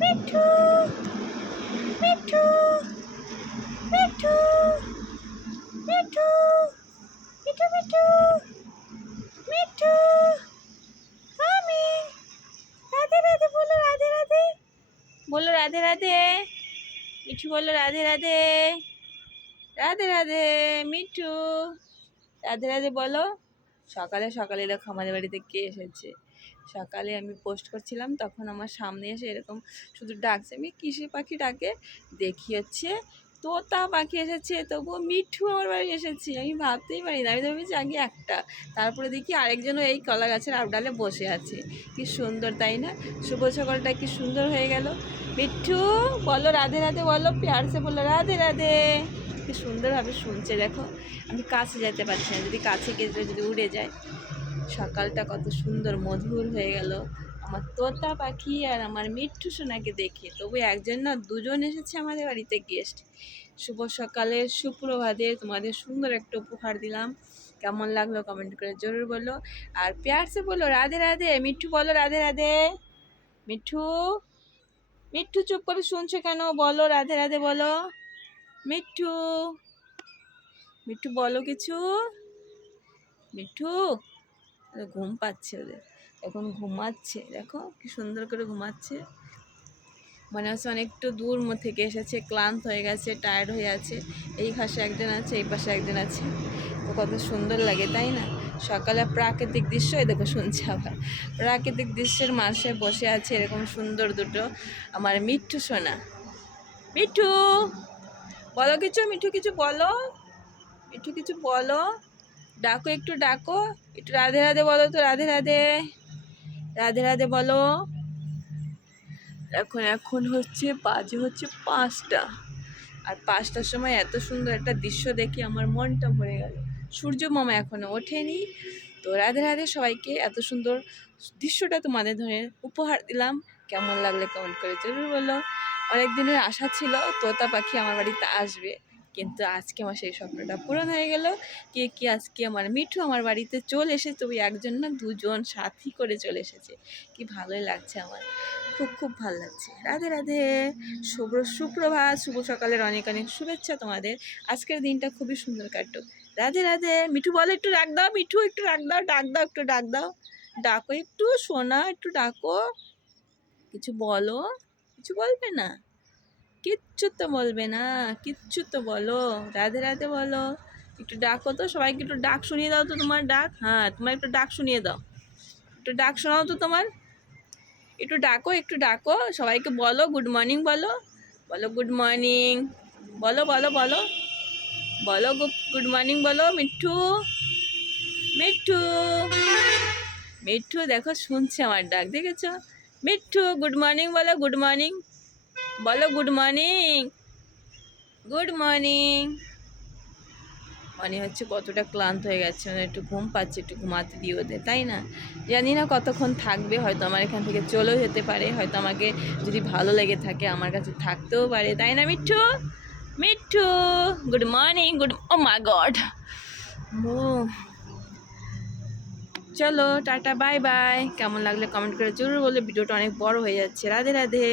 মিঠু মিঠু মিঠু মিঠু মিঠু মিঠু মিঠু আমি রাধে রাধে বলো, রাধে রাধে বলো, রাধে রাধে মিঠু বলো, রাধে রাধে রাধে রাধে মিঠু রাধে রাধে বলো। সকালে সকালে দেখো আমাদের বাড়িতে কে এসেছে। সকালে আমি পোস্ট করছিলাম, তখন আমার সামনে এসে এরকম শুধু ডাকছে। আমি কিসে পাখি ডাকে দেখি, হচ্ছে তোতা পাখি এসেছে, তবুও মিঠু আমার বাড়ি এসেছে। আমি ভাবতেই পারি না, আমি ভেবেছি আগে একটা, তারপরে দেখি আরেকজনও এই কলা গাছের আবডালে বসে আছে। কি সুন্দর তাই না? শুভ সকালটা কি সুন্দর হয়ে গেল। মিঠু বলো, রাধে রাধে বলো, প্যার সে বলো, রাধে রাধে। কি সুন্দরভাবে শুনছে দেখো। আমি কাছে যেতে পারছি না, যদি কাছে গেলে যদি উড়ে যায়। সকালটা কত সুন্দর মধুর হয়ে গেল আমার তোতা পাখি আর আমার মিঠু সোনাকে দেখে। তবু একজন না, দুজন এসেছে আমাদের বাড়িতে গেস্ট। শুভ সকালের সুপ্রভাতে তোমাদের সুন্দর একটা উপহার দিলাম। কেমন লাগলো কমেন্ট করে জরুর বলো, আর প্যার সে বলো, রাধে রাধে। মিঠু বলো, রাধে রাধে। মিঠু মিঠু চুপ করে শুনছো কেন? বলো, রাধে রাধে বলো। মিঠু মিঠু বলো কিছু। মিঠু ঘুম পাচ্ছে, ওদের এখন ঘুমাচ্ছে। দেখো কি সুন্দর করে ঘুমাচ্ছে। মনে হচ্ছে অনেকটা দূর থেকে এসেছে, ক্লান্ত হয়ে গেছে, টায়ার্ড হয়ে আছে। এই পাশে একজন আছে, এই পাশে একজন আছে। তো কত সুন্দর লাগে তাই না? সকালে প্রাকৃতিক দৃশ্য, এই দেখো শুনছে আবার। প্রাকৃতিক দৃশ্যের মাঝে বসে আছে এরকম সুন্দর দুটো আমার মিঠু সোনা। মিঠু বলো কিছু, মিঠু কিছু বলো, মিঠু কিছু বলো, ডাকো একটু, ডাকো একটু, রাধে রাধে বলো তো, রাধে রাধে রাধে রাধে বলো। এখন হচ্ছে বাজে হচ্ছে 5টা, আর 5টার সময় এত সুন্দর একটা দৃশ্য দেখে আমার মনটা ভরে গেল। সূর্য মামা এখনো ওঠেনি। তো রাধে রাধে সবাইকে। এত সুন্দর দৃশ্যটা তোমাদের ধরে উপহার দিলাম। কেমন লাগলে কমেন্ট করে জরুর বলো। অনেক দিনের আশা ছিল তোতা পাখি আমার বাড়িতে আসবে, কিন্তু আজকে আমার সেই স্বপ্নটা পূরণ হয়ে গেল। কি আজকে আমার মিঠু আমার বাড়িতে চলে এসেছে। তবে একজন না, দুজন সাথী করে চলে এসেছে। কি ভালোই লাগছে আমার, খুব খুব ভালো লাগছে। রাধে রাধে, সুপ্রভাত, শুভ সকালের অনেক অনেক শুভেচ্ছা তোমাদের। আজকের দিনটা খুবই সুন্দর কাটুক। রাধে রাধে। মিঠু বলো, একটু ডাক দাও, মিঠু একটু ডাক দাও, ডাক দাও, একটু ডাক দাও, ডাকো একটু সোনা, একটু ডাকো, কিছু বলো। কিছু বলবে না? কিচ্ছু তো বলবে না, কিচ্ছু তো বলো, রাধে রাধে বলো। একটু ডাকো তো, সবাইকে একটু ডাক শুনিয়ে দাও তো, তোমার ডাক। হ্যাঁ, তোমার একটু ডাক শুনিয়ে দাও, একটু ডাক শোনাও তো তোমার। একটু ডাকো, একটু ডাকো, সবাইকে বলো গুড মর্নিং বলো, বলো গুড মর্নিং, বলো বলো বলো বলো গুড মর্নিং বলো। মিঠু মিঠু মিঠু দেখো শুনছে আমার ডাক, দেখেছো? মিঠু গুড মর্নিং বলো, গুড মর্নিং বলো, গুড মর্নিং, গুড মর্নিং। মনে হচ্ছে কতটা ক্লান্ত হয়ে গেছে, মানে একটু ঘুম পাচ্ছে, একটু ঘুমাতে দিয়ে ওদের, তাই না? জানি না কতক্ষণ থাকবে, হয়তো আমার এখান থেকে চলেও যেতে পারে, হয়তো আমাকে যদি ভালো লেগে থাকে আমার কাছে থাকতেও পারে, তাই না মিঠু? মিঠু গুড মর্নিং, ও মাই গড। চলো টাটা, বাই বাই। কেমন লাগলে কমেন্ট করে জরুর বলে। ভিডিওটা অনেক বড় হয়ে যাচ্ছে। রাধে রাধে।